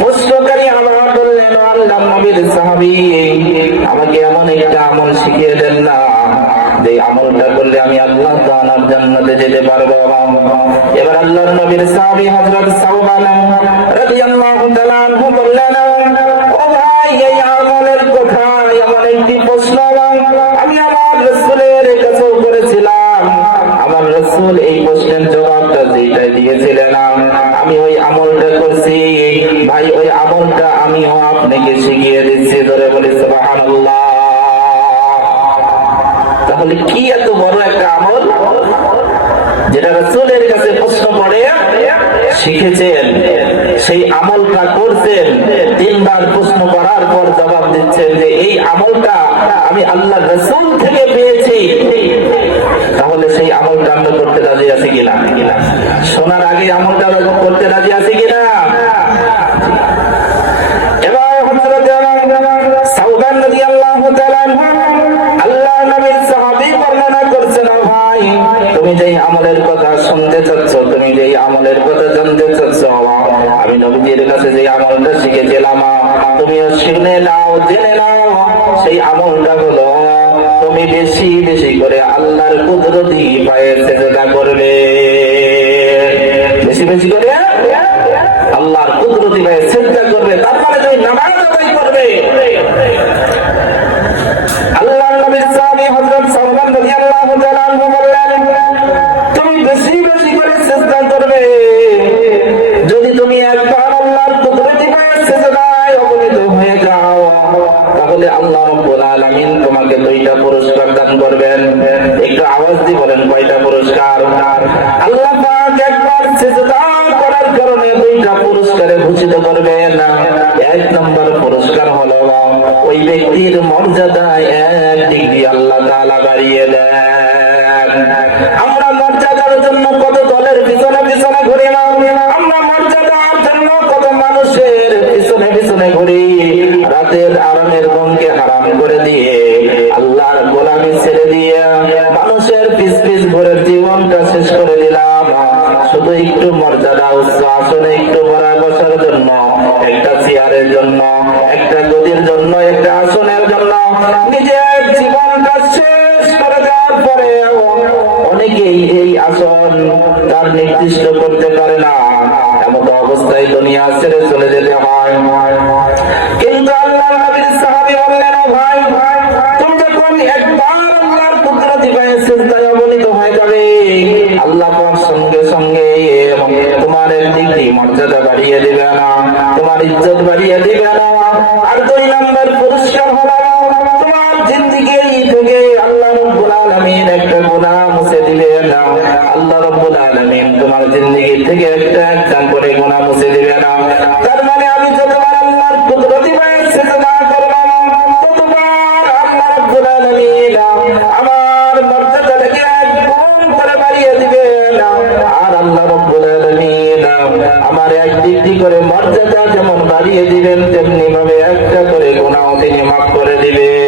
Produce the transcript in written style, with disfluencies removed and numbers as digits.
প্রশ্নকারী আমার বললেন, আল্লাহর নবীর সাহাবী, আমাকে এমন একটা আমল শিখিয়ে দেন না যে আমলটা করলে আমি আল্লাহ তাআলার জান্নাতে যেতে পারবো। এবার আল্লাহর নবীর সাহাবী হযরত সাওবান রাদিয়াল্লাহু তাআলা আনহু বললেন, ও ভাই, এই আমলের কথা এমন একটি প্রশ্ন আমি আমার রাসূলের কাছে করেছিলাম। আমার রাসূল এই প্রশ্নের জবাবটা যেটাই দিয়েছিলেন আমি ওই আমলটা করছি। ভাই, ওই আমলটা আমিও আপনাকে শিখিয়ে দিচ্ছি। ধরে বলি সুবহানাল্লাহ। তাহলে কি এত বড় একটা আমল যেটা রাসূলের কাছে প্রশ্ন করে শিখেছেন, সেই আমলটা করছেন, 3 বার প্রশ্ন করার পর জবাব দিচ্ছেন যে এই আমলটা আমি আল্লাহর রাসূল থেকে পেয়েছি। তাহলে সেই আমলটা আমরা করতে রাজি আছি কিনা? শোনার আগে আমলটা করতে রাজি আছি কিনা? এবার হযরত সাওবান রাদিয়াল্লাহু তাআলা আল্লাহর নবীর সাহাবী বর্ণনা করছেন, ভাই, তুমি যেই আমলের কথা শুনতে চাচ্ছ, তুমি যেই আমলের কথা জানতে চাচ্ছ, আমি নবীজির কাছে যে আমলটা শিখেছিলাম তুমিও শুনে নাও, জেনে নাও। সেই আমলটা হলো তুমি বেশি বেশি করে আল্লাহর কুদরতি পায়ে সিজদা করবে। বেশি বেশি করে আল্লাহর কুদরতি পায়ে সিজদা করবে, তারপরে তুমি নামাজ আদায় করবে। আল্লাহর নবী সাহাবী হযরত সাওবান রাদিয়াল্লাহু তাআলা আনহু বললেন, তুমি বেশি বেশি করে সিজদা করবে। যদি তুমি একবার আল্লাহর কুদরতি পায়ে সিজদায় অবনীত হয়ে যাও, তাহলে আল্লাহ রাব্বুল আলামিন তোমাকে 2টা পুরস্কার দান করবেন। একটু আওয়াজ দিয়ে বলেন, কয়টা পুরস্কার? আল্লাহ পাক একবার সিজদা করার কারণে 2টা পুরস্কারে ভূষিত করবেন। 1 নম্বর পুরস্কার হলো ওই ব্যক্তির মর্যাদা 1 ডিগ্রি আল্লাহ তাআলা বাড়িয়ে দেন। আমরা মর্যাদার জন্য কত দলের পিছনে পিছনে ঘুরি না, আমরা মর্যাদার জন্য কত মানুষের পিছনে পিছনে ঘুরি। রাতের আরামের ঘুমকে হারাম করে দিয়ে, আল্লাহর গোলামি ছেড়ে দিয়ে মানুষের পিছ পিছ ঘুরে জীবনটা শেষ করে দিলাম শুধু একটু মর্যাদা, উচ্চ আসনে একটু বড় বসার জন্য, একটা চেয়ারের জন্য, একটা গদির জন্য, একটা আসনের জন্য নিজের জীবনটা শেষ করে দেওয়ার পরে অনেকেই এই আসন তার নির্দিষ্ট করতে পারে না। এমন অবস্থায় দুনিয়া ছেড়ে চলে যেতে হয়। কিন্তু আল্লাহর নবীর সাহাবী বললেন, ভাই, তুমি যখন একবার আল্লাহর কুদরতি পায়ে সিজদায় অবনীত হয়ে যাবে, আল্লাহ পাক সঙ্গে সঙ্গে তোমার 1 ডিগ্রি মর্যাদা বাড়িয়ে দিবে না, তোমার ইজ্জত বাড়িয়ে দিবে না। আর 2 নম্বর পুরস্কার হলো তোমার জিন্দেগি থেকে আল্লাহ রাব্বুল আলামিন একটা গুনাহ মুছে দিবেন। আল্লাহ রাব্বুল আলামিন তোমার জিন্দেগি থেকে একটা করে গুনাহ মুছে দিবে না। তার মানে আমি যতবার আল্লাহর কুদরতি পায়ে সিজদা করব, ততবার আল্লাহ রাব্বুল আলামিন আমার মর্যাদাটাকে 1 গুণ করে বাড়িয়ে দিবেন। আর আল্লাহ রাব্বুল আলামিন আমার 1 ডিগ্রি করে মর্যাদা যেমন বাড়িয়ে দিবেন, তেমনি ভাবে একটা করে গুনাহ তিনি মাফ করে দিবেন।